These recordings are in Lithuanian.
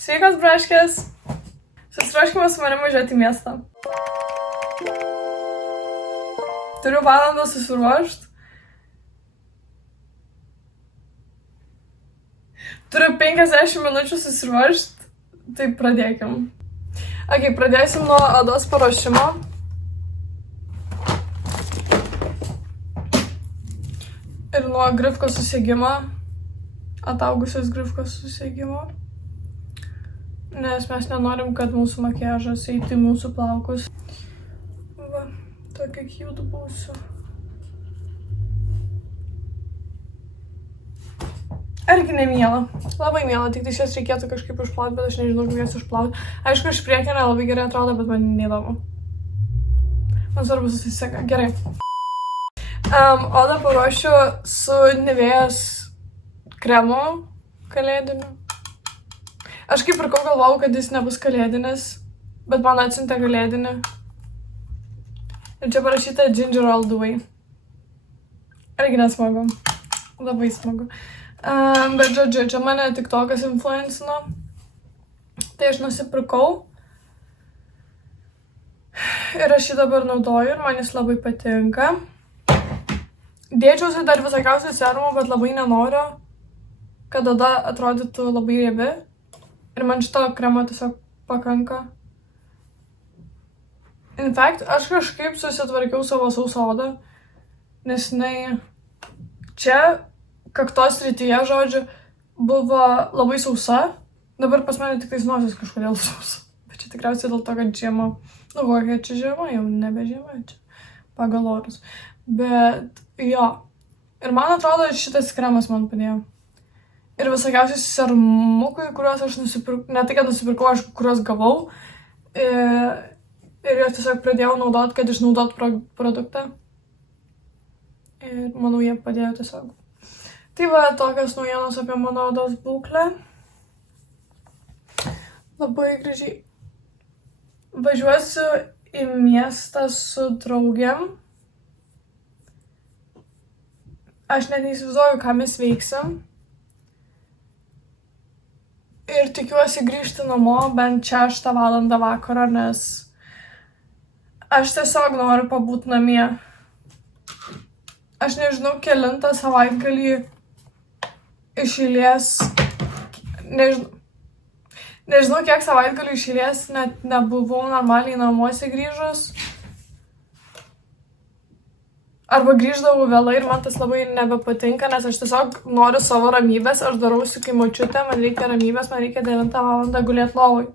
Sveikas, braškės! Susiruoškime su manimi važiuoti į miestą. Turiu valandą susiruošti. Turiu 50 minučių susiruošti. Tai pradėkim. Ok, pradėsim nuo odos paruošimo. Ir nuo grifkos susegimo. Ataugusios grifkos susegimo. Nes mes nenorim, kad mūsų makiažas eitų į mūsų plaukus. Va, tokia cute būsiu. Argi nemiela. Labai miela, tik tai šias reikėtų kažkaip išplauti, bet aš nežinau, kaip jas išplauti. Aišku, iš priekio nelabai gerai atrodo, bet man neįdomu. Man svarbu susiseka. Gerai. Odą paruošiu su Nivėjos kremu kalėdiniu. Aš kaip pirkau galvojau, kad jis nebus kalėdinis, bet man atsiuntė kalėdinį. Ir čia parašyta Ginger all the way. Argi nesmagu. Labai smagu. Bet žodžiu, čia mane TikTokas influencino. Tai aš nusipirkau. Ir aš jį dabar naudoju ir man jis labai patinka. Dėčiausi dar visokiausių serumų, bet labai nenoriu, kad oda atrodytų labai riebi. Ir man šito kremo tiesiog pakanka. In fact, aš kažkaip susitvarkiau savo sausą odą, nes jinai čia, kaktos srityje, žodžiu, buvo labai sausa. Dabar pas mane tik tais nosis kažkodėl sausa. Bet čia tikriausiai dėl to, kad žiema. Nu, kokia čia žiema, jau nebe žiema, čia pagal orus. Bet jo. Ir man atrodo, šitas kremas man padėjo. Ir visokiausiai serumukai, kuriuos aš nusipirkau, ne tai, kad nusipirkau, aš kuriuos gavau. Ir juos tiesiog pradėjau naudoti, kad išnaudot produktą. Ir manau, jie padėjo tiesiog. Tai va, tokios naujienos apie mano odos būklę. Labai gražiai. Važiuosiu į miestą su draugiam. Aš net neįsivaizduoju, ką mes veiksim. Ir tikiuosi grįžti namo bent 6 valandą vakaro, nes aš tiesiog noriu pabūti namie. Aš nežinau, kelintą savaitgalį iš eilės, nežinau, kiek savaitgalių iš eilės net nebuvau normaliai namuose grįžus. Arba grįždavau vėlai ir man tas labai nebepatinka, nes aš tiesiog noriu savo ramybės, aš darausi kaip močiutė, man reikia ramybės, man reikia 9 valandą gulėti lovoj.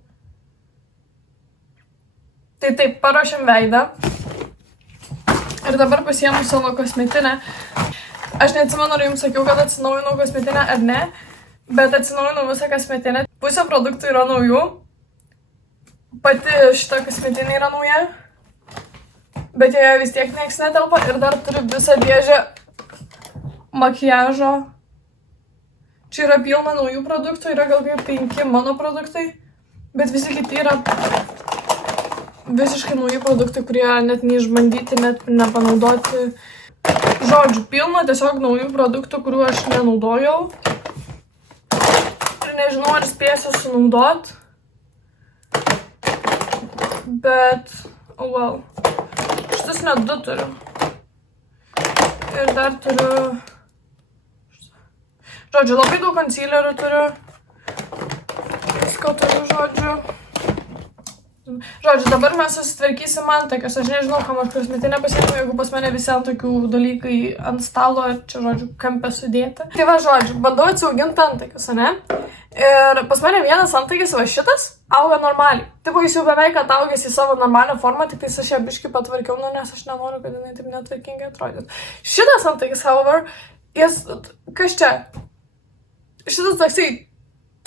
Tai taip, paruošiam veidą. Ir dabar pasiėmu savo kosmetinę. Aš neatsimenu, ar jums sakiau, kad atsinaujinau kosmetinę ar ne, bet atsinaujinau visą kosmetinę. Pusė produktų yra naujų. Pati šita kosmetinė yra nauja. Bet joje vis tiek nieks netelpa ir dar turiu visą dėžę makiažo. Čia yra pilna naujų produktų, yra gal kaip 5 mano produktai, bet visi kiti yra visiškai nauji produktai, kurie net neišbandyti, net nepanaudoti. Žodžiu, pilna tiesiog naujų produktų, kurių aš nenaudojau. Ir nežinau, ar spėsiu sunaudot. Bet, oh well. Šitas net 2 turiu. Ir dar turiu... Žodžiu, labai daug concealerių turiu. Visko turiu, žodžiu. Žodžiu, dabar mes susitvarkysim antakius. Aš nežinau, kam aš kosmetinę pasiėmiau, jeigu pas mane visi antakių dalykai ant stalo, čia, žodžiu, kampe sudėti. Tai va, žodžiu, bandau atsiauginti antakius, ne? Ir pas mane vienas antakis, va šitas, auga normaliai. Taip, jis jau beveik ataugęs į savo normalią formą, tik tai aš ją biškį patvarkiau, nu, nes aš nenoriu, kad jinai taip netvarkingai atrodytų. Šitas antakis, however, jis, kas čia? Šitas toksai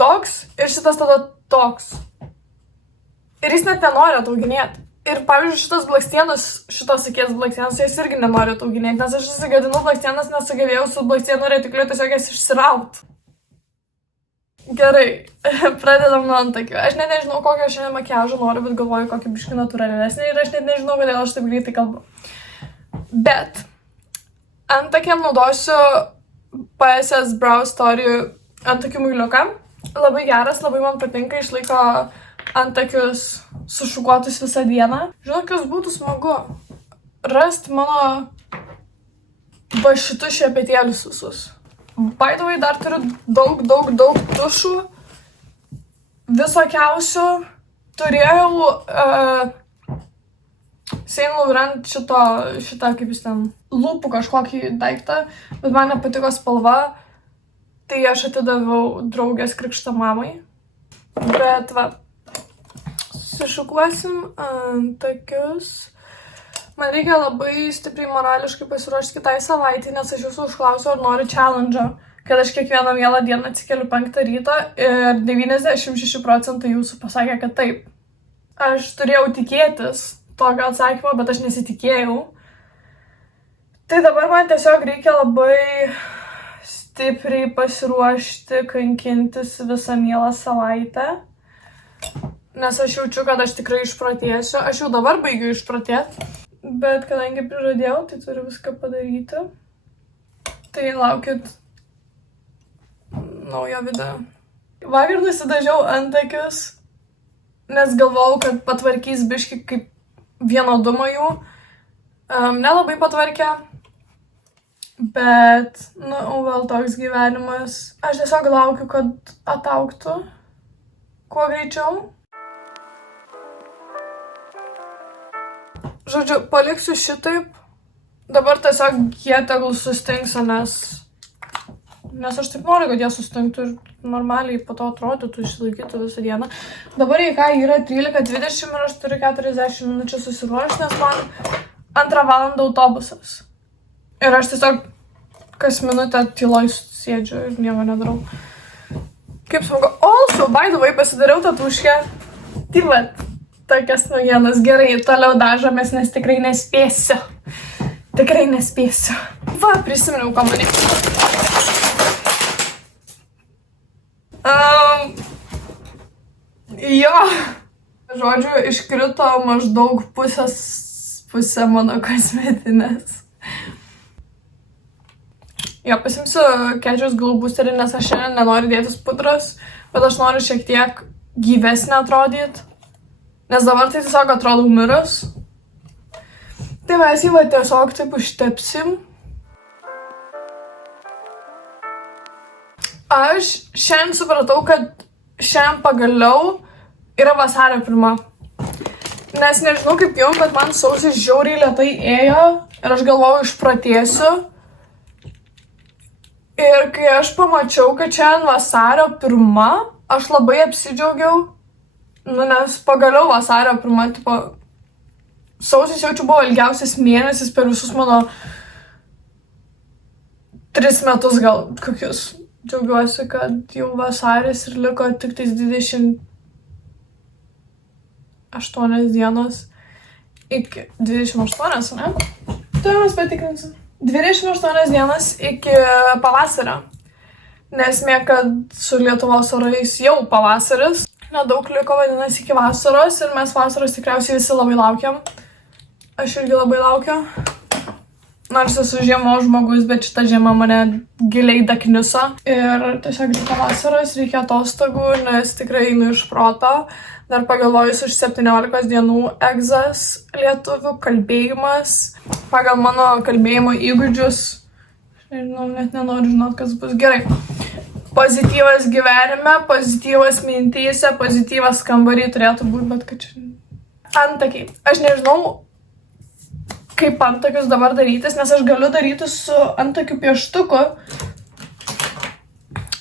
toks ir šitas tada toks. Ir jis net nenori atauginėti. Ir pavyzdžiui, šitas blakstienas, šitos akies blakstienas, jis irgi nenori atauginėti, nes aš susigadinau blakstienas, nes sugebėjau su blakstienų retikliu tiesiog jas išsirauti. Gerai, pradedam nuo antakių. Aš net nežinau, kokio šiandien makiažo noriu, bet galvoju, kokį biškį natūralesnį ir aš net nežinau, kodėl aš taip greitai kalbu. Bet antakiam naudosiu PSS Brow Story antakių muiliuką. Labai geras, labai man patinka, išlaiko antakius sušukuotus visą dieną. Žinau, kas būtų smagu rasti mano va šitus šepetėlius visus. By the way, dar turiu daug tušų visokiausių. Turėjau Saint Laurent šitą, kaip jis ten, lūpų kažkokį daiktą, bet man nepatiko spalva, tai aš atidaviau draugės krikšto mamai. Bet va, sušukuosim antakius. Man reikia labai stipriai morališkai pasiruošti kitai savaitį, nes aš jūsų užklausiau, ar noriu challenge'o, kad aš kiekvieną mielą dieną atsikeliu 5 ryto ir 96% jūsų pasakė, kad taip. Aš turėjau tikėtis tokio atsakymo, bet aš nesitikėjau. Tai dabar man tiesiog reikia labai stipriai pasiruošti, kankintis visą mielą savaitę. Nes aš jaučiu, kad aš tikrai išprotėsiu. Aš jau dabar baigiu išprotėti. Bet kadangi prižadėjau, tai turiu viską padaryti. Tai laukit naujo video. Vakar nusidažiau antakius, nes galvojau, kad patvarkys biškį kaip vienodumą jų. Nelabai patvarkė. Bet, vėl toks gyvenimas. Aš tiesiog laukiu, kad ataugtų kuo greičiau. Žodžiu, paliksiu šitaip. Dabar tiesiog jie tegul sustingsa, nes aš taip noriu, kad jie sustingtų ir normaliai po to atrodytų, išlaikytų visą dieną. Dabar yra 13:20 ir aš turiu 40 minučių susiruošti, nes man 2 valandą autobusas. Ir aš tiesiog kas minutę tyloj sėdžiu ir nieko nedarau. Kaip smagu. Also, by the way, pasidariau tatuškę. Tai vat, tokias naujienas. Gerai, toliau dažomės, nes tikrai nespėsiu. Tikrai nespėsiu. Va, prisiminiau, ko man reikia. Jo. Žodžiu, iškrito maždaug pusė mano kosmetinės. Jo, pasimsiu Kedžius Glow Boosterį, nes aš šiandien nenoriu dėtis pudros, bet aš noriu šiek tiek gyvesnį atrodyti, nes dabar tai tiesiog atrodau mirus. Tai mes jį va tiesiog taip užtepsim. Aš šiandien supratau, kad šiandien pagaliau yra vasario 1. Nes nežinau kaip jums, bet man sausis žiauriai lėtai ėjo ir aš galvojau išprotėsiu. Ir kai aš pamačiau, kad šiandien vasario 1, aš labai apsidžiaugiau, nes pagaliau vasario 1, tipo, sausis jaučiu buvo ilgiausias mėnesis per visus mano 3 metus gal kokius. Džiaugiuosi, kad jau vasaris ir liko tik tais 28 dienos iki 28, ne? Tai mes patikrinsim. 28 dienas iki pavasario. Nesmė, kad su Lietuvos orais jau pavasaris. Nedaug liko, vadinasi, iki vasaros ir mes vasaros tikriausiai visi labai laukiam. Aš irgi labai laukiu. Nors esu žiemos žmogus, bet šita žiema mane giliai dakniuso. Ir tiesiog reikia vasaros, reikia atostogų, nes tikrai einu iš proto. Dar pagalvojus už 17 dienų egzas lietuvių kalbėjimas. Pagal mano kalbėjimo įgūdžius, nežinau, net nenoriu žinot, kas bus gerai. Pozityvas gyvenime, pozityvas mintyse, pozityvas kambarį turėtų būti, bet kad čia... Antakiai. Aš nežinau, kaip antakius dabar darytis, nes aš galiu daryti su antakių pieštuku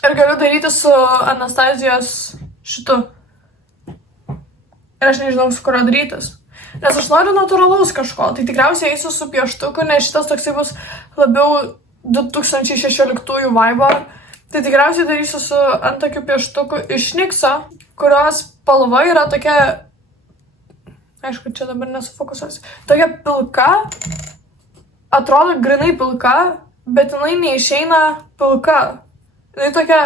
ir galiu daryti su Anastazijos šitu. Ir aš nežinau, su kurio darytis. Nes aš noriu natūralaus kažko, tai tikriausiai eisiu su pieštuku, nes šitas toksai bus labiau 2016 vibe. Tai tikriausiai darysiu su antakių pieštuku iš Nikso, kurios spalva yra tokia... Aišku, čia dabar nesufokusuosiu. Tokia pilka, atrodo grinai pilka, bet jinai neišeina pilka. Jinai tokia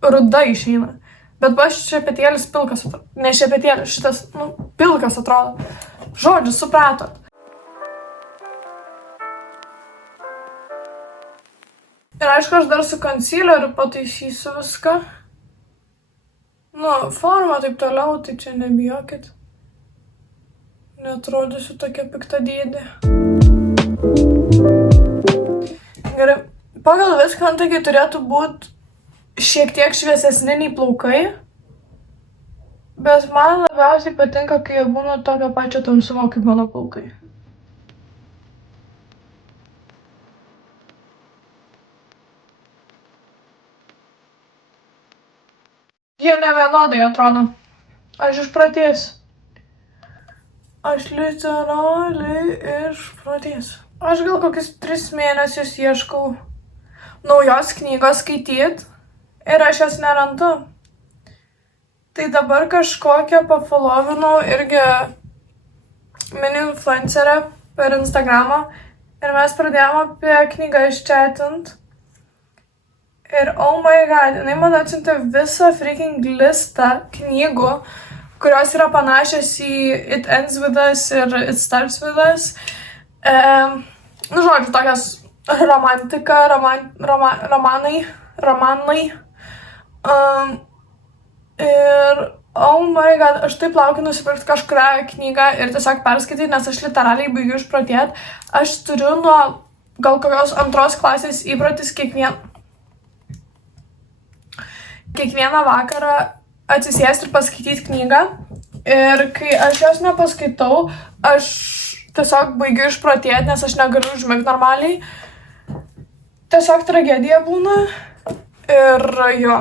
ruda išeina. Bet va šepetėlis pilkas atrodo. Ne šepetėlis, šitas, pilkas atrodo. Žodžiu, supratot. Ir aišku, aš dar su concealeriu pataisysiu viską. Nu, forma taip toliau, tai čia nebijokit. Neatrodysiu tokia pikta dėdė. Gerai. Pagal viską antakiai turėtų būti šiek tiek šviesesni nei plaukai. Bet man labiausiai patinka, kai jie būna tokio pačio tamsumo kaip mano plaukai. Jie nevienodai atrodo. Aš išpratėsiu. Aš literaliai išpratėsiu. Aš gal kokius 3 mėnesius ieškau naujos knygos skaityt ir aš jos nerandu. Tai dabar kažkokią pafollovinau irgi mini influencerę per Instagramą ir mes pradėjome apie knygą išchatint. Ir oh my god, jinai man atsiuntė visą freaking listą knygų, kurios yra panašios į It Ends With Us ir It Starts With Us. Nu, žodžiu, tokios romantika, romanai. Ir oh my god, aš taip laukiu nusipirkti kažkurią knygą ir tiesiog perskaityti, nes aš literaliai baigiu išprotėti. Aš turiu nuo gal kokios 2 klasės įprotis kiekvieną vakarą atsisėsti ir paskaityti knygą. Ir kai aš jos nepaskaitau, aš tiesiog baigiu išprotėti, nes aš negaliu užmigti normaliai. Tiesiog tragedija būna. Ir jo,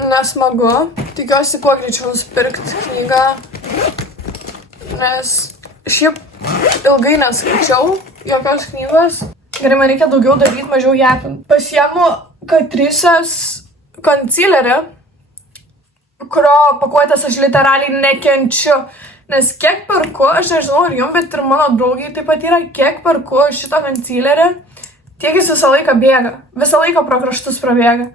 nesmagu. Tikiuosi kuo greičiau nusipirkti knygą, nes šiaip ilgai neskaičiau jokios knygos. Gerai, man reikia daugiau daryti, mažiau japint. Pasiemu Catrice'as concealerį, kurio pakuotės aš literaliai nekenčiu. Nes kiek perku, aš nežinau ir jums, bet ir mano draugiai taip pat yra, kiek perku šitą concealerį, tiek jis visą laiką bėga. Visą laiką pro kraštus prabėga.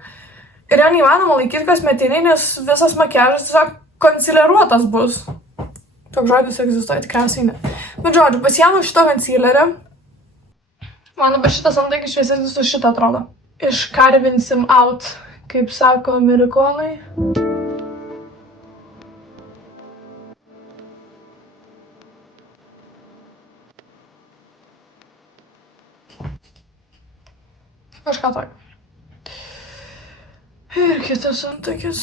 Ir jo neįmanoma laikyti kosmetiniai, nes visas makiažas tiesiog concealeruotas bus. Toks žodis egzistuoja, tikriausiai ne. Bet žodžiu, pasiėmiau šitą concealerį. Man dabar šitas antaikis šviesesnis su šitą atrodo. Iškarvinsim out, kaip sako amerikonai. Kažką tokio. Ir kitas antakis.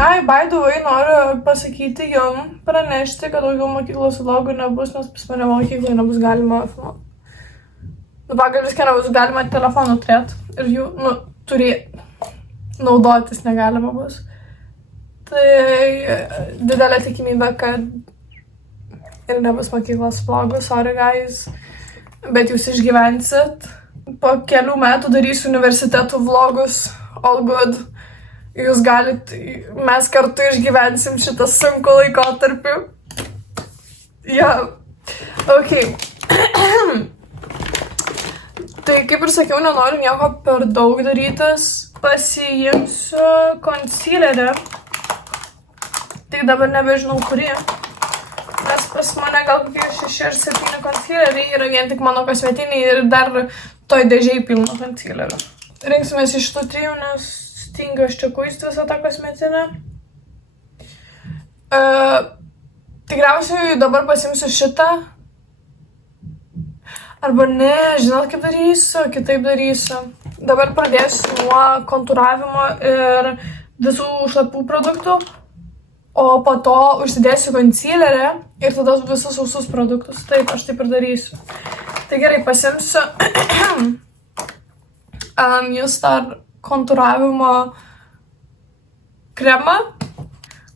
Ai, by the way, noriu pasakyti jum, pranešti, kad daugiau mokyklos vlogų nebus, nes pas mane mokykloje nebus galima filmuoti. Nu, pagal viską nebus galima telefoną turėti ir jų, naudotis negalima bus. Tai didelė tikimybė, kad ir nebus mokyklos vlogų, sorry guys, bet jūs išgyvensit. Po kelių metų darysiu universitetų vlogus, all good. Jūs galit, mes kartu išgyvensim šitą sunkų laikotarpį. Ja, ok. Tai kaip ir sakiau, nenoriu nieko per daug darytis. Pasiimsiu concealerį. Tik dabar nebežinau kurį. Nes pas mane gal kokie 6 ar 7 concealeriai yra vien tik mano kosmetiniai ir dar toj dėžiai pilno concealerių. Rinksimės iš tų 3, nes stinga aš čia kuisti visą tą kosmetinę. Tikriausiai dabar pasimsiu šitą. Arba ne, žinot kaip darysiu, kitaip darysiu. Dabar pradėsiu nuo kontūravimo ir visų šlapių produktų. O po to užsidėsiu concealerį ir tada visus sausus produktus. Taip, aš taip ir darysiu. Tai gerai, pasimsiu Justar kontūravimo kremą,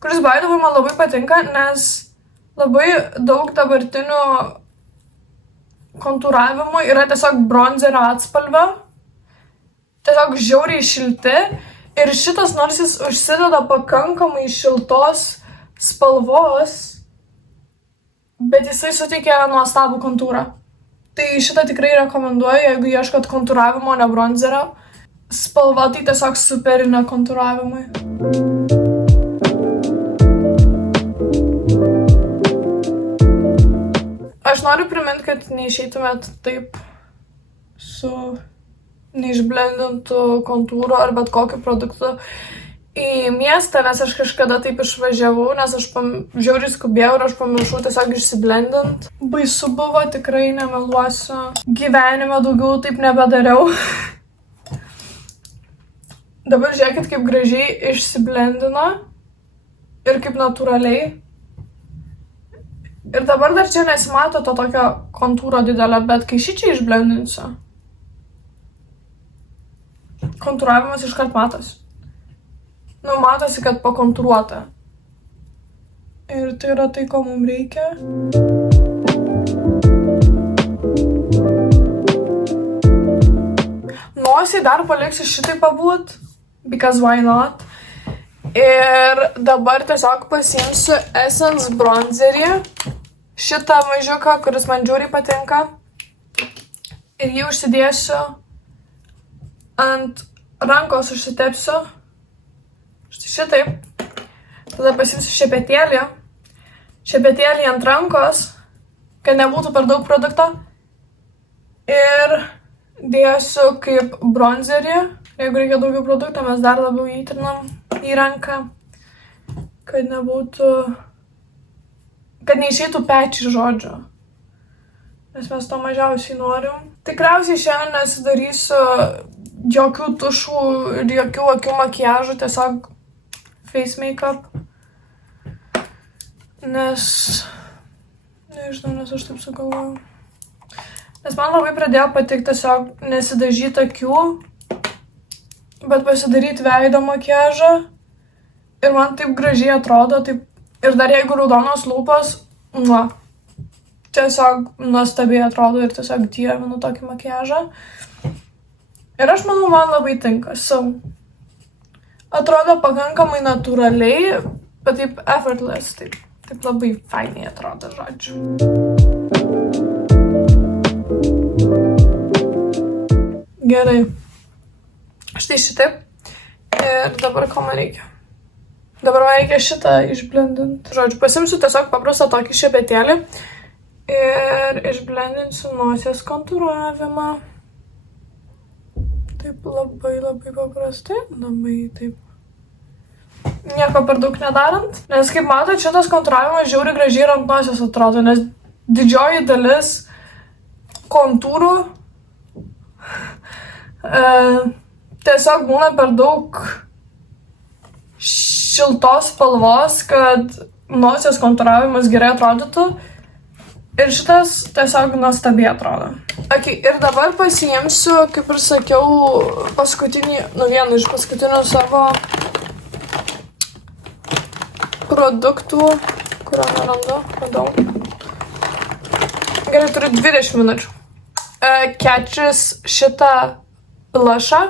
kuris baidavai man labai patinka, nes labai daug dabartinių kontūravimų yra tiesiog bronzerio atspalvio. Tiesiog žiauriai šilti. Ir šitas, nors jis užsideda pakankamai šiltos spalvos, bet jisai suteikia nuostabų kontūrą. Tai šitą tikrai rekomenduoju, jeigu ieškot kontūravimo, ne bronzerio. Spalva tai tiesiog superinė kontūravimui. Aš noriu priminti, kad neišeitumėt taip su neišblendintu kontūru ar bet kokiu produktu į miestą, nes aš kažkada taip išvažiavau, nes aš žiauriai skubėjau ir aš pamiršau tiesiog išsiblendint. Baisu buvo, tikrai nemeluosiu. Gyvenime daugiau taip nebedariau. Dabar žiūrėkit, kaip gražiai išsiblendino ir kaip natūraliai. Ir dabar dar čia nesimato to tokio kontūro didelio, bet kai šičia išblendinsiu, kontūravimas iškart matosi. Nu, matosi, kad pakontūruota. Ir tai yra tai, ko mums reikia. Nosiai dar paliksiu šitai pabūt, because why not. Ir dabar tiesiog pasiimsiu Essence bronzerį, šitą mažiuką, kuris man žiauriai patinka. Ir jį užsidėsiu ant rankos, užsitepsiu. Šitaip. Tada pasimsiu šepetėlį ant rankos, kad nebūtų per daug produkto. Ir dėsiu kaip bronzerį. Jeigu reikia daugiau produkto, mes dar labiau įtrinam į ranką, kad nebūtų, kad neišeitų pečiai, žodžiu. Nes mes to mažiausiai norim. Tikriausiai šiandien nesidarysiu jokių tušų ir jokių akių makiažų, tiesiog face makeup, nes, nežinau, nes aš taip sugalvojau. Nes man labai pradėjo patikti tiesiog nesidažyti akių, bet pasidaryti veido makiažą ir man taip gražiai atrodo, taip, ir dar jeigu raudonos lūpos, tiesiog nuostabiai atrodo ir tiesiog dievinu tokį makiažą. Ir aš manau, man labai tinka, atrodo pakankamai natūraliai, bet taip effortless, taip labai fainiai atrodo, žodžiu. Gerai. Štai šitaip. Ir dabar ko man reikia? Dabar man reikia šitą išblendinti. Žodžiu, pasimsiu tiesiog paprastą tokį šepetėlį ir išblendinsiu nosies kontūravimą. Taip labai paprastai, labai taip. Nieko per daug nedarant. Nes kaip matot, šitas kontūravimas žiauriai gražiai ir ant nosies atrodo, nes didžioji dalis kontūrų tiesiog būna per daug šiltos spalvos, kad nosies kontūravimas gerai atrodytų. Ir šitas tiesiog nuostabiai atrodo. Okay, ir dabar pasiimsiu, kaip ir sakiau, vieną iš paskutinių savo produktų, kurio nerandu, radau. Gerai, turiu 20 minučių. Catch'is šitą blushą.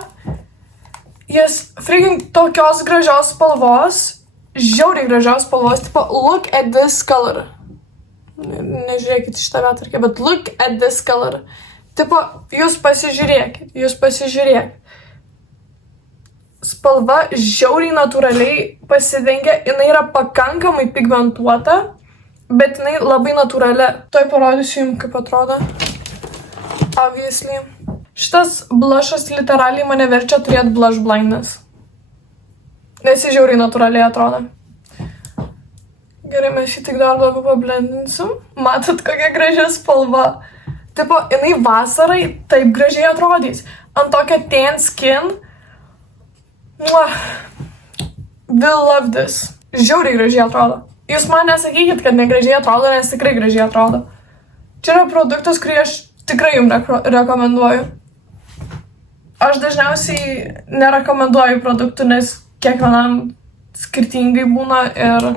Jis freaking tokios gražios spalvos, žiauriai gražios spalvos, tipo, look at this color. Nežiūrėkit šitą vietą, bet look at this color. Tipo, jūs pasižiūrėkit. Spalva žiauriai natūraliai pasidengia, jinai yra pakankamai pigmentuota, bet jinai labai natūrali. Tuoj parodysiu jums, kaip atrodo. Obviously. Šitas blushas literaliai mane verčia turėti blush blindness. Nes jis žiauriai natūraliai atrodo. Gerai, mes šį tik dar labiau pablendinsim. Matot, kokia gražia spalva. Tipo, jinai vasarai taip gražiai atrodys. Ant tokio tan skin. Will love this. Žiauriai gražiai atrodo. Jūs man nesakykit, kad negražiai atrodo, nes tikrai gražiai atrodo. Čia yra produktas, kurį aš tikrai jums rekomenduoju. Aš dažniausiai nerekomenduoju produktų, nes kiekvienam skirtingai būna ir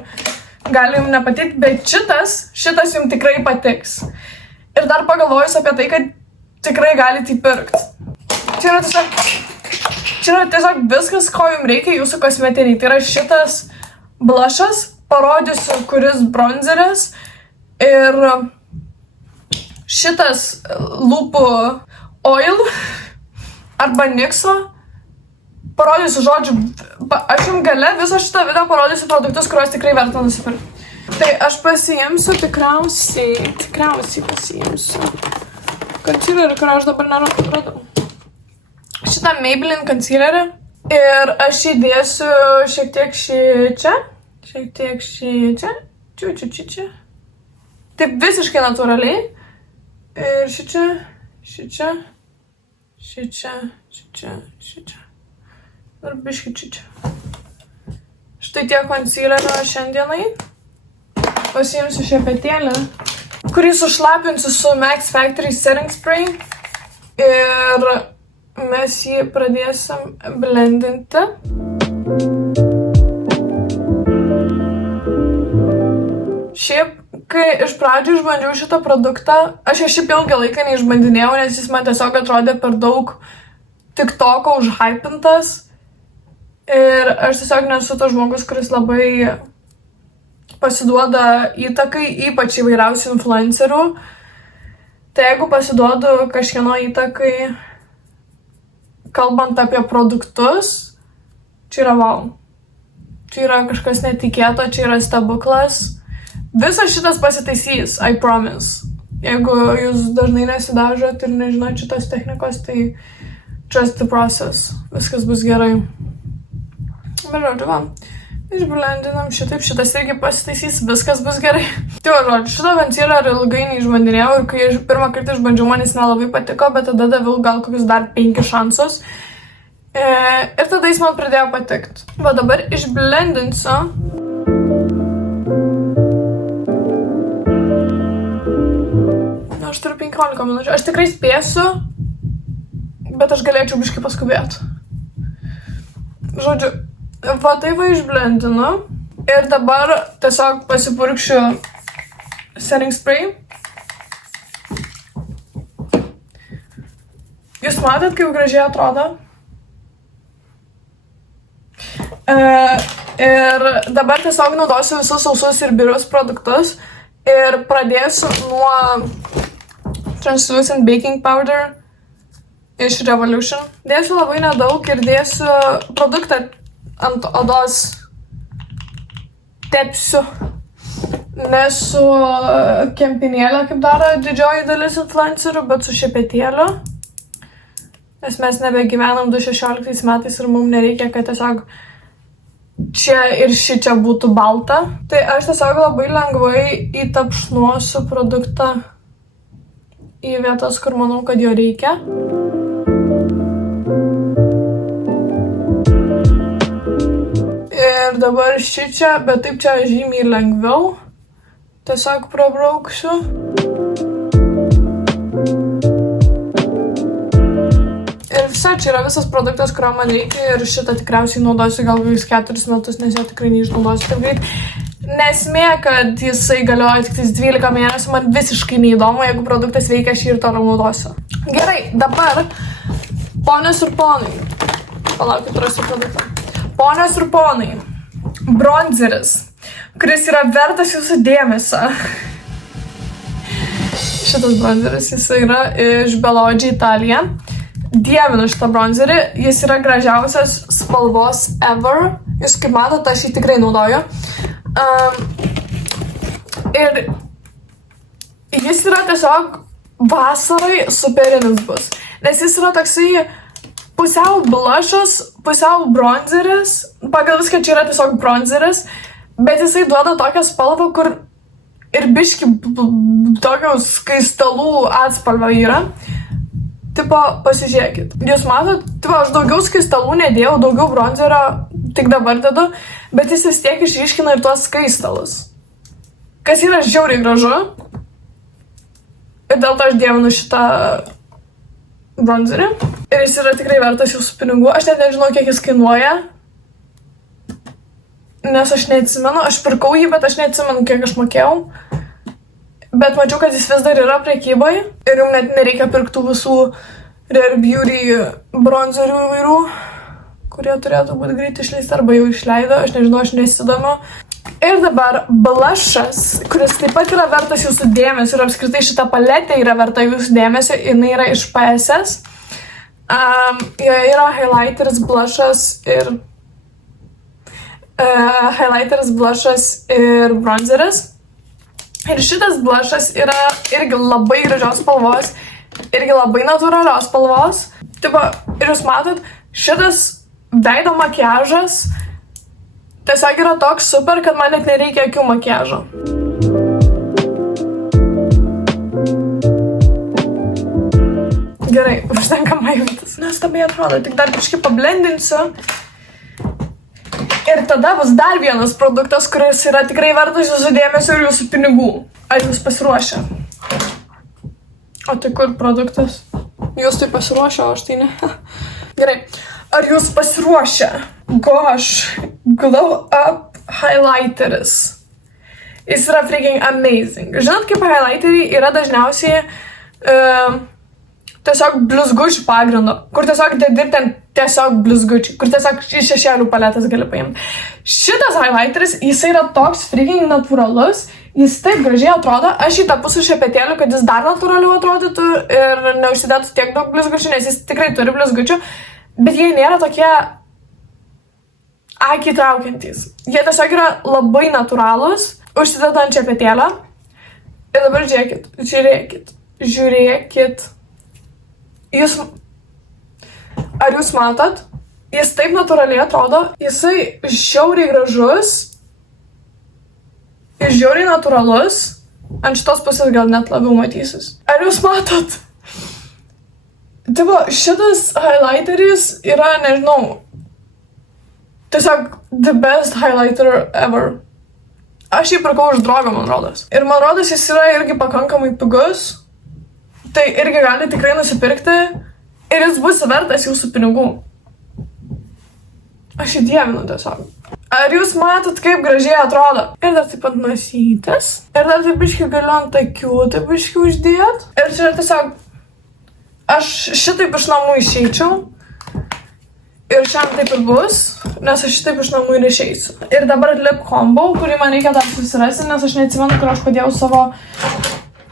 gali jums nepatikti, bet šitas jums tikrai patiks. Ir dar pagalvojus apie tai, kad tikrai galite įpirkti. Čia yra tiesiog viskas, ko jums reikia jūsų kosmetiniai. Tai yra šitas blushas, parodysiu, kuris bronzeris, ir šitas lūpų oil arba NYXo. Parodysiu, žodžiu, aš jums gale viso šitą video parodysiu produktus, kuriuos tikrai verta nusipirkti. Tai aš pasiimsiu tikriausiai pasiimsiu concealerį, kurio aš dabar neradau. Šitą Maybelline concealerį. Ir aš įdėsiu šiek tiek šičia. Čia. Taip visiškai natūraliai. Ir šičia. Ir biškai čia. Štai tiek concealerio šiandienai. Pasiimsiu šepetėlį, kurį sušlapinsiu su Max Factory Setting Spray. Ir mes jį pradėsim blendinti. Šiaip, kai iš pradžių išbandžiau šitą produktą, aš šiaip ilgą laiką neišbandinėjau, nes jis man tiesiog atrodė per daug TikToko užhypintas. Ir aš tiesiog nesu tas žmogus, kuris labai pasiduoda įtakai, ypač įvairiausių influencerių. Tai jeigu pasiduodu kažkieno įtakai, kalbant apie produktus, čia yra wow. Čia yra kažkas netikėto, čia yra stebuklas. Visas šitas pasitaisys, I promise. Jeigu jūs dažnai nesidažot ir nežinot šitos technikos, tai trust the process. Viskas bus gerai. Bet žodžiu, va. Išblendinam šitaip, šitas irgi pasitaisys, viskas bus gerai. Tai va, žodžiu, šitą concealerį ilgai neišbandinėjau ir kai pirmą kartą išbandžiau, man jis nelabai patiko, bet tada daviau gal kokius dar 5 šansus. Ir tada jis man pradėjo patikti. Va, dabar išblendinsiu. Aš turiu 15 minučių. Aš tikrai spėsiu, bet aš galėčiau biškai paskubėti. Žodžiu, va tai va išblendinu. Ir dabar tiesiog pasipurkšiu setting spray. Jūs matot, kaip gražiai atrodo? Ir dabar tiesiog naudosiu visus sausus ir birius produktus. Ir pradėsiu nuo Translucent Baking Powder iš Revolution. Dėsiu labai nedaug ir dėsiu produktą ant odos, tepsiu. Ne su kempinėlė, kaip daro didžioji dalis influencerių, bet su šepetėliu. Nes mes nebegyvenam 2016 metais ir mums nereikia, kad tiesiog čia ir šičia būtų balta. Tai aš tiesiog labai lengvai įtapšnuosiu produktą į vietas, kur manau, kad jo reikia. Ir dabar šičia, bet taip čia žymiai lengviau. Tiesiog prabrauksiu. Ir visa, čia yra visas produktas, kurio man reikia ir šitą tikriausiai naudosiu gal 4 metus, nes jo tikrai neišnaudosiu taip greit. Nesmė, kad jisai galioja tik 12 mėnesių, man visiškai neįdomu, jeigu produktas veikia, aš jį ir toliau naudosiu. Gerai, dabar, ponios ir ponai, palaukit, rasiu produktą. Ponios ir ponai, bronzeris, kuris yra vertas jūsų dėmesio. Šitas bronzeris, jis yra iš Bellogio Italija. Dievinu šitą bronzerį, jis yra gražiausias spalvos ever. Jūs kaip matote, aš jį tikrai naudoju. Ir jis yra tiesiog vasarai superinis bus. Nes jis yra toksai pusiau blushas, pusiau bronzeris. Pagal viską čia yra tiesiog bronzeris. Bet jisai duoda tokią spalvą, kur ir biški tokio skaistalų atspalvio yra. Tipo, pasižiūrėkit. Jūs matot, tipo, aš daugiau skaistalų nedėjau, daugiau bronzerio tik dabar dedu, bet jis vis tiek išryškina ir tuos skaistalus. Kas yra žiauriai gražu. Ir dėl to aš dievinu šitą bronzerį. Ir jis yra tikrai vertas jūsų pinigų. Aš net nežinau, kiek jis kainuoja. Nes aš neatsimenu. Aš pirkau jį, bet aš neatsimenu, kiek aš mokėjau. Bet mačiau, kad jis vis dar yra prekyboje. Ir jums net nereikia pirktų visų Rare Beauty bronzerių įvairių, kurie turėtų būti greit išleisti arba jau išleido. Aš nežinau, aš nesidomiu. Ir dabar blushas, kuris taip pat yra vertas jūsų dėmesio ir apskritai šita paletė yra verta jūsų dėmesio. Jinai yra iš PSS. Joje yra highlighteris, blushas ir bronzeris. Ir šitas blushas yra irgi labai gražios spalvos. irgi labai natūralios spalvos. Tipo, ir jūs matot, šitas veido makiažas tiesiog yra toks super, kad man net nereikia akių makiažo. Gerai, užtenka maivytis. Nuostabiai atrodo, tik dar kažkaip pablendinsiu. Ir tada bus dar vienas produktas, kuris yra tikrai vertas jūsų dėmesio ir jūsų pinigų. Ar jūs pasiruošę? O tai kur produktas? Jūs tai pasiruošę, o aš tai ne. Gerai. Ar jūs pasiruošę? Gosh, Glow Up Highlighteris. Jis yra freaking amazing. Žinot, kaip highlighteriai yra dažniausiai tiesiog blizgučių pagrindo, kur tiesiog dedi ten tiesiog blizgučiai, kur tiesiog iš šešėlių paletas gali paimti. Šitas highlighteris, jis yra toks freaking natūralus, jis taip gražiai atrodo, aš jį tapu su šepetėliu, kad jis dar natūraliau atrodytų ir neužsidėtų tiek daug blizgučių, nes jis tikrai turi blizgučių, bet jie nėra tokie akį traukiantys. Jie tiesiog yra labai natūralūs, užsidėtų ant šepetėlio. Ir dabar žiūrėkit. Ar jūs matot? Jis taip natūraliai atrodo, jisai žiauriai gražus ir žiauriai natūralus, ant šitos pusės gal net labiau matysis. Ar jūs matot? Tipo, šitas highlighteris yra, nežinau, tiesiog the best highlighter ever. Aš jį pirkau už drogą, man rodos. Ir man rodos, jis yra irgi pakankamai pigus. Tai irgi gali tikrai nusipirkti ir jis bus vertas jūsų pinigų. Aš jį dievinu tiesiog. Ar jūs matot, kaip gražiai atrodo? Ir dar taip pat nosytės. Ir dar taip biškai galiu ant akių, taip biškai uždėt. Ir čia tiesiog, aš šitaip iš namų išeičiau. Ir šiandien taip ir bus, nes aš šitaip iš namų ir išeisiu. Ir dabar lip combo, kurį man reikia dar susirasti, nes aš neatsimenu, kur aš padėjau savo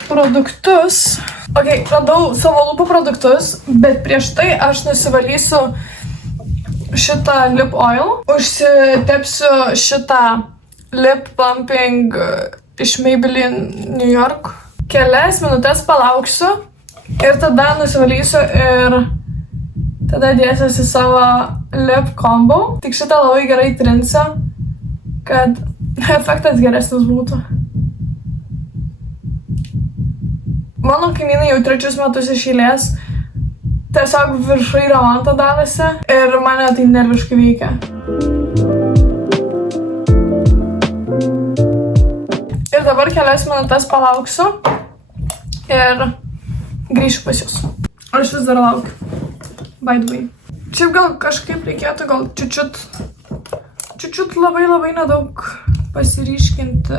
produktus. Ok, radau savo lūpų produktus, bet prieš tai aš nusivalysiu šitą lip oil. Užsitepsiu šitą lip plumping iš Maybelline New York. Kelias minutės palauksiu ir tada nusivalysiu ir tada dėsiuosi savo lip combo. Tik šitą labai gerai trinsiu, kad efektas geresnis būtų. Mano kaimynai jau 3 metus iš eilės tiesiog viršai remantą davėsi ir mane tai nerviškai veikia. Ir dabar kelias minutės palauksiu ir grįšiu pas jūs. Aš vis dar laukiu. By the way. Šiaip gal kažkaip reikėtų gal čiučiut labai nedaug pasiryškinti.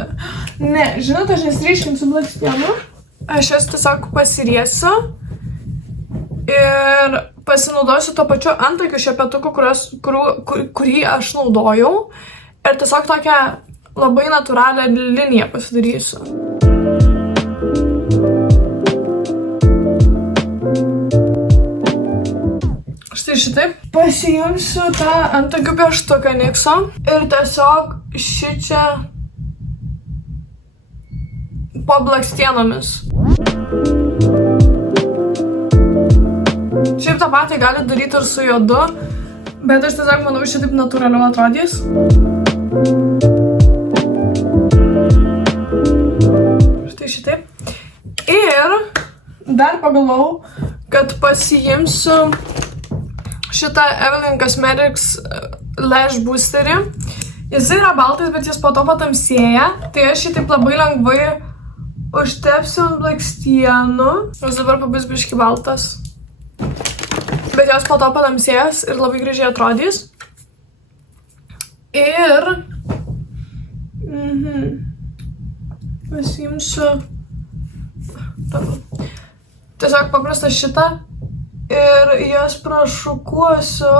Ne, žinot, aš nesiryškinsiu blakstienų. Aš jas tiesiog pasiriesiu ir pasinaudosiu to pačiu antakių šepetuku, kurį aš naudojau. Ir tiesiog tokią labai natūralią liniją pasidarysiu. Štai šitaip. Pasiimsiu tą antakių pieštuką Nikso ir tiesiog šičia po blakstienomis. Šiaip tą patį gali daryti ir su jodu, bet aš tiesiog manau, šitaip natūraliau atrodys. Štai šitaip. Ir dar pagalvojau, kad pasiimsiu šitą Evelyn Cosmetics Lash Boosterį. Jis yra baltas, bet jis po to patamsėja, tai aš šitaip labai lengvai užtepsiu ant blakstienų. Jis dabar pabus biški baltas. Bet jos po to patamsės ir labai gražiai atrodys. Ir pasiimsiu tiesiog paprastą šitą ir jas prašukuosiu,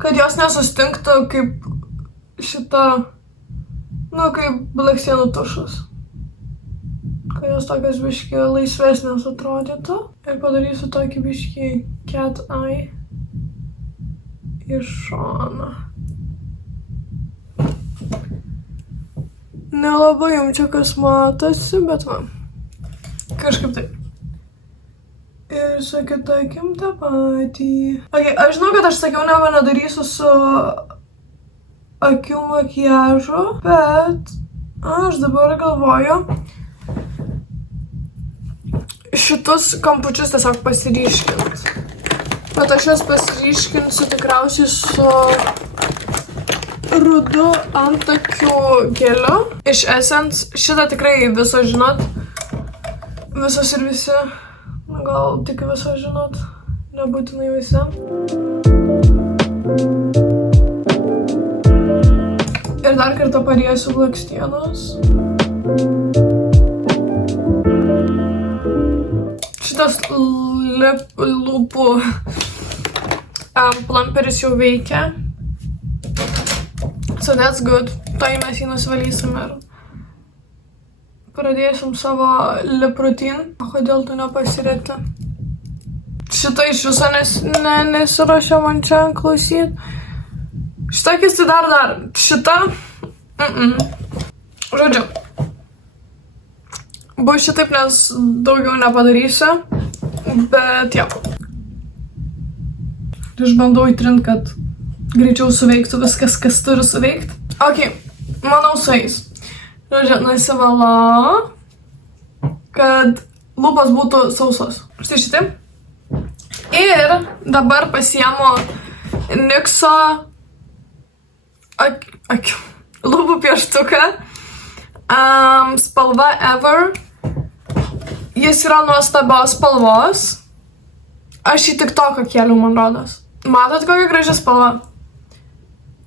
kad jos nesustingtų kaip šita, kaip blakstienų tušas. Kad jos tokios biški laisvesnės atrodytų. Ir padarysiu tokį biški cat eye iš šono. Nelabai jums čia kas matosi, bet va. Kažkaip taip. Ir su kitokim tą patį. Okay, aš žinau, kad aš sakiau, nedarysiu su akių makiažu, bet aš dabar galvoju šitus kampučius tiesiog pasiryškint. Bet aš jas pasiryškinsiu tikriausiai su rudu antakių geliu iš Essence. Šitą tikrai viso žinot. Visos ir visi. Gal tik viso žinot. Nebūtinai visi. Ir dar kartą pariesiu blakstienos. Šitas lūpų plumperis jau veikia. So that's good. Tai mes jį nusivalysim ir pradėsim savo lip routine. Kodėl tu nepasirėti? Šitą iš viso nesiruošia man čia klausyt. Šitą kisti dar. Šitą. Žodžiu. Bus šitaip, nes daugiau nepadarysiu. Bet jo. Aš bandau įtrint, kad greičiau suveiktų viskas, kas turi suveikti. Ok, manau sueis. Žodžiu, nusivalau, kad lūpos būtų sausos. Štai šitai. Ir dabar pasiemu NYXo lūpų pieštuką. Spalva Ever. Jis yra nuostabios spalvos. Aš į TikToką kėliau, man rodos. Matot, kokia graži spalva?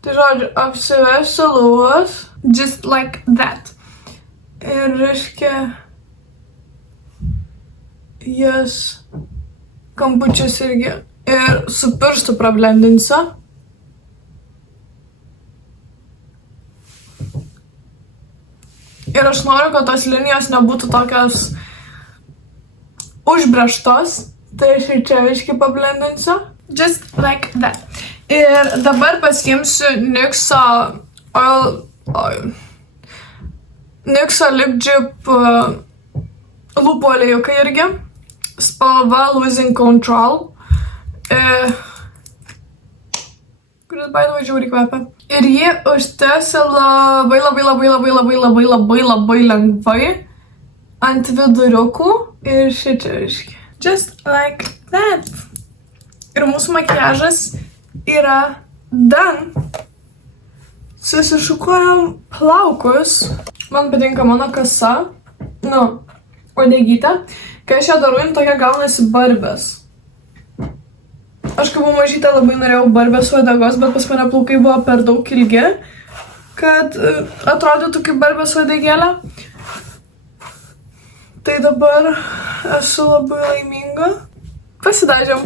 Tai žodžiu, apsivesiu lūpas. Just like that. Ir reiškia jas kampučius irgi. Ir su pirštu prablendinsiu. Ir aš noriu, kad tos linijos nebūtų tokios užbrėžtos. Tai aš ir čia viškai pablendinsiu. Just like that. Ir dabar pasiimsiu NYXo NYXo Lip Dip lūpų aliejukai irgi. Spalva Losing Control. Kuris by the way žiauriai kvepia. Ir jį užtęsiu labai lengvai ant viduriukų ir šičia reiškia. Just like that. Ir mūsų makiažas yra done. Susišukuojam plaukus. Man patinka mano kasa. Uodegytė. Kai aš ją darau, jin tokia gaunasi barbės. Aš kaip buvau mažytė labai norėjau barbės uodegos, bet pas mane plaukai buvo per daug ilgi, kad atrodytų kaip barbės uodegėlė. Tai dabar esu labai laiminga. Pasidažiam.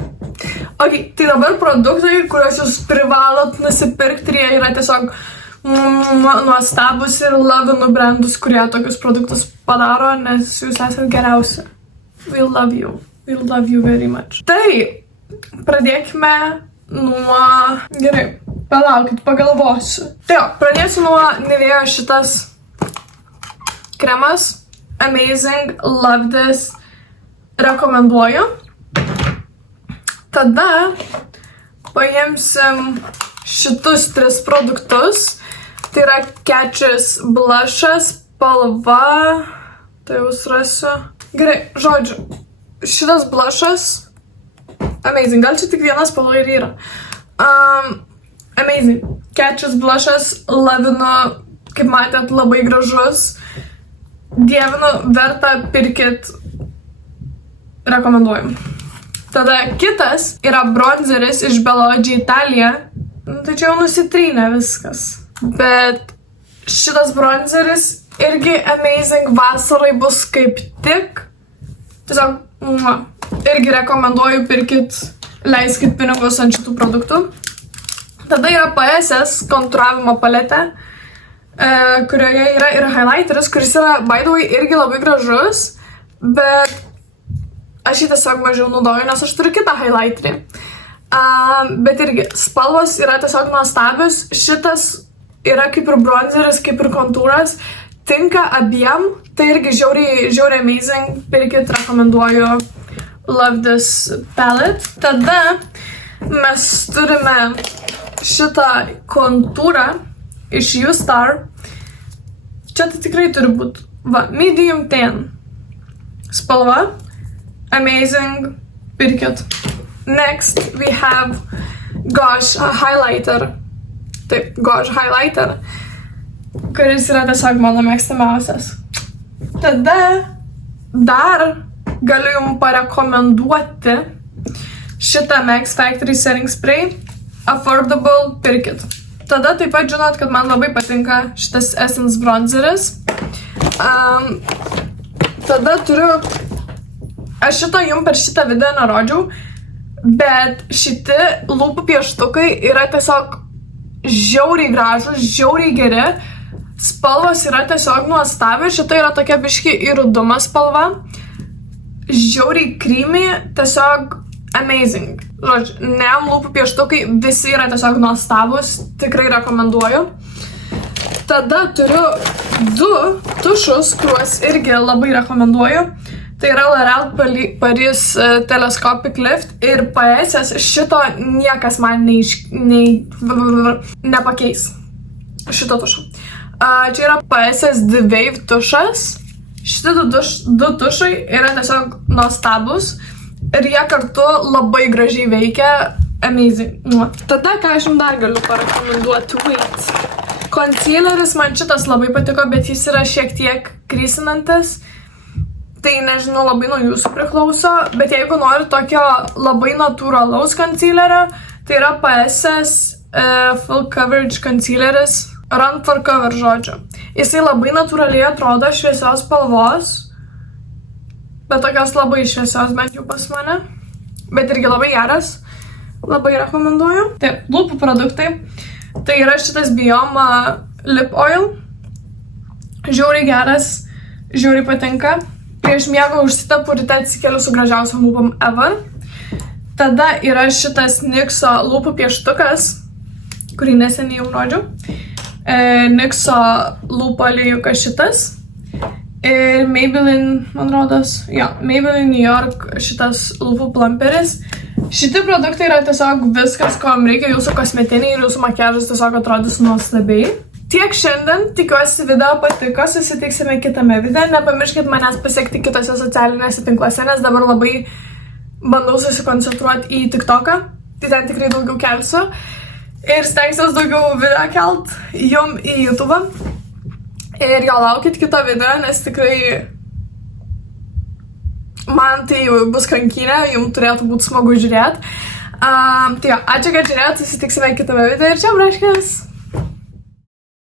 Ok, tai dabar produktai, kuriuos jūs privalot nusipirkti, ir jie yra tiesiog nuostabus ir lavinu brandus, kurie tokius produktus padaro, nes jūs esate geriausi. We love you. We love you very much. Tai pradėkime nuo... Gerai, palaukit, pagalvosiu. Tai jo, pradėsiu nuo Nivea šitas kremas. Amazing, love this, rekomenduoju. Tada paimsim šitus 3 produktus. Tai yra Catrice blushas, spalva, tai jau surasiu. Gerai, žodžiu, šitas blushas, amazing, gal čia tik vienas spalva ir yra. Amazing, Catrice blushas, lavinu, kaip matėt, labai gražus. Dievinu, verta, pirkit, rekomenduojam. Tada kitas yra bronzeris iš Bellocchi Italia. Tai čia jau nusitrynė viskas. Bet šitas bronzeris irgi amazing, vasarai bus kaip tik. Tiesiog, irgi rekomenduoju, pirkit, leiskit pinigus ant šitų produktų. Tada yra PSS kontūravimo paletė, kurioje yra ir highlighteris, kuris yra, by the way, irgi labai gražus, bet aš jį tiesiog mažiau naudoju, nes aš turiu kitą highlighterį. Bet irgi, spalvos yra tiesiog nuostabios. Šitas yra kaip ir bronzeris, kaip ir kontūras, tinka abiem, tai irgi žiauriai amazing, pirkit, rekomenduoju Love This Palette. Tada mes turime šitą kontūrą iš U-Star. Čia tai tikrai turi būti. Va, medium tan. Spalva. Amazing. Pirkit. Next, we have Gosh Highlighter. Taip, Gosh Highlighter. Kuris yra tiesiog mano mėgstamiausias. Tada dar galiu jums parekomenduoti šitą Max Factory Setting Spray. Affordable, pirkit. Tada taip pat žinot, kad man labai patinka šitas Essence Bronzeris. Tada turiu... Aš šito jums per šitą video nerodžiau, bet šiti lūpų pieštukai yra tiesiog žiauriai gražus, žiauriai geri. Spalvos yra tiesiog nuostabi. Šita yra tokia biški į rudumą spalva. Žiauriai creamy, tiesiog amazing. Žodžiu, neam lūpų pieštukai visi yra tiesiog nuostabus, tikrai rekomenduoju. Tada turiu 2 tušus, kuriuos irgi labai rekomenduoju. Tai yra L'Oréal Paris Telescopic Lift ir paėsęs šito niekas man nepakeis. Šito tušo. Čia yra paėsęs The Wave tušas. Šitie 2 tušai yra tiesiog nuostabus. Ir jie kartu labai gražiai veikia. Amazing. Tada, ką aš jums dar galiu parekomenduoti, wait. Concealeris man šitas labai patiko, bet jis yra šiek tiek krisinantis. Tai nežinau, labai nuo jūsų priklauso. Bet jeigu nori tokio labai natūralaus concealerio, tai yra paėsęs Full Coverage Concealeris. Run for Cover, žodžiu. Jisai labai natūraliai atrodo šviesios spalvos. Bet tokios labai šviesios bent jau pas mane. Bet irgi labai geras. Labai rekomenduoju. Taip, lūpų produktai. Tai yra šitas Bioma Lip Oil. Žiauriai geras. Žiauriai patinka. Prieš miegą užsitepu, ryte atsikeliu su gražiausiom lūpom ever. Tada yra šitas NYXo lūpų pieštukas, kurį neseniai jau rodžiau. NYXo lūpų aliejus šitas. Ir Maybelline, man rodos, Maybelline New York šitas lūpų plumperis. Šitie produktai yra tiesiog viskas, ko jums reikia, jūsų kosmetiniai ir jūsų makiažas tiesiog atrodys nuostabiai. Tiek šiandien, tikiuosi video patiko, susitiksime kitame video. Nepamirškit manęs pasiekti kitose socialinėse tinkluose, nes dabar labai bandau susikoncentruoti į TikToką. Tai ten tikrai daugiau kelsiu. Ir stengsiuos daugiau video kelt jum į YouTube. Ir jo, laukit kito video, nes tikrai man tai bus kankinė, jums turėtų būti smagu žiūrėti. Tai jo, ačiū, kad žiūrėt, susitiksime kitame video ir čia braškės.